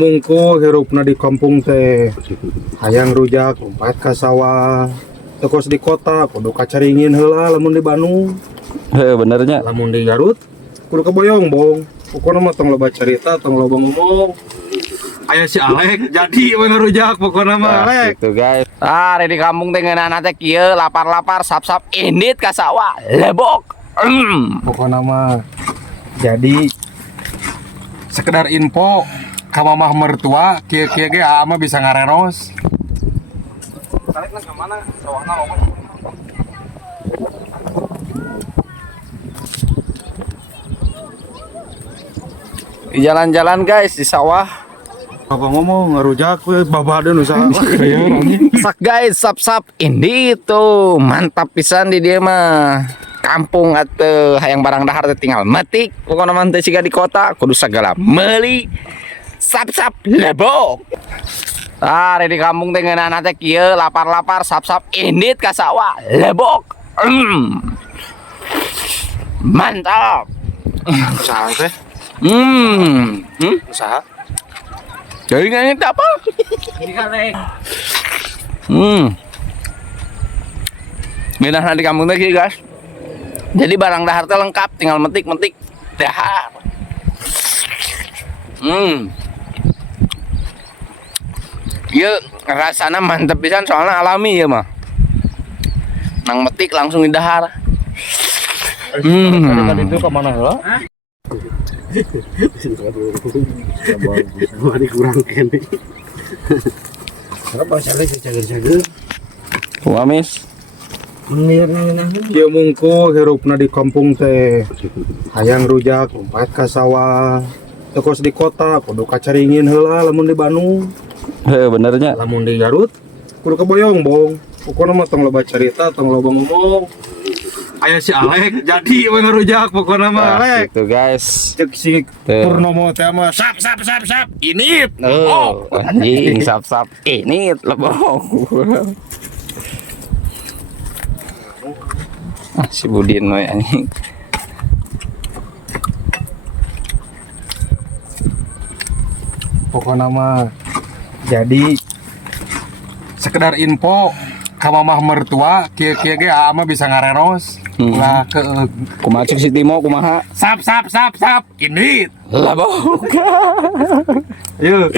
Mungku hirupna di kampung teh hayang rujak lompat ka sawah tekos di kota kudu kacaringin heula lamun di Bandung Benernya. lamun di Garut kudu keboyong bong pokoknya mah tong loba cerita tong loba ngomong aya si Alek jadi we ngarujak pokoknya mah Alek Gitu guys. Di kampung teh ngeunana teh kieu lapar-lapar sap-sap indit ka sawah lebok. pokoknya mah jadi sekedar info ka mamah mertua kieu-kieu ge ama bisa ngarenos. Tarik nang ka mana sawahna lompat. Jalan-jalan guys di sawah. Apa ngomong ngarujak we babadeun usaha Sak guys, sap-sap ini tuh mantap pisan di dia mah. Kampung atau hayang barang dahar teh tinggal metik. Pokoknya mah teh siga di kota kudu sagala meuli sap-sap lebok. Di kampung teh ngeunana teh kieu lapar-lapar sap-sap indit ka sawah lebok. Mantap. usaha teh usaha Jadi nggak apa? Minah di kampung teh kieu, guys. Jadi barang dahar teh lengkap, tinggal metik-metik dahar. Ieu rasana mantep pisan soalnya alami ya mah. Nang metik langsung di dahar. tadi itu ke mana heula? Mari kurang kene. Apa salah cager-cager? Wamis. Kieu mungku hirupna di kampung teh hayang rujak lompat ka sawah tekos di kota kudu kacaringin heula lamun di Bandung Benernya. lamun di Garut kudu keboyong bong pokoknya mah tong loba cerita tong loba ngomong aya si Alek jadi we ngarujak pokoknya mah Alek Gitu guys. cek si Purnomo teh mah sap ini Anjing sap-sap ini lebong. Si Budin we anjing. pokoknya mah jadi sekedar info ka mamah mertua kieu-kieu ge ama bisa ngarenos lah ke Kumaha cek si Timo kumaha? sap ini Lebong. yuk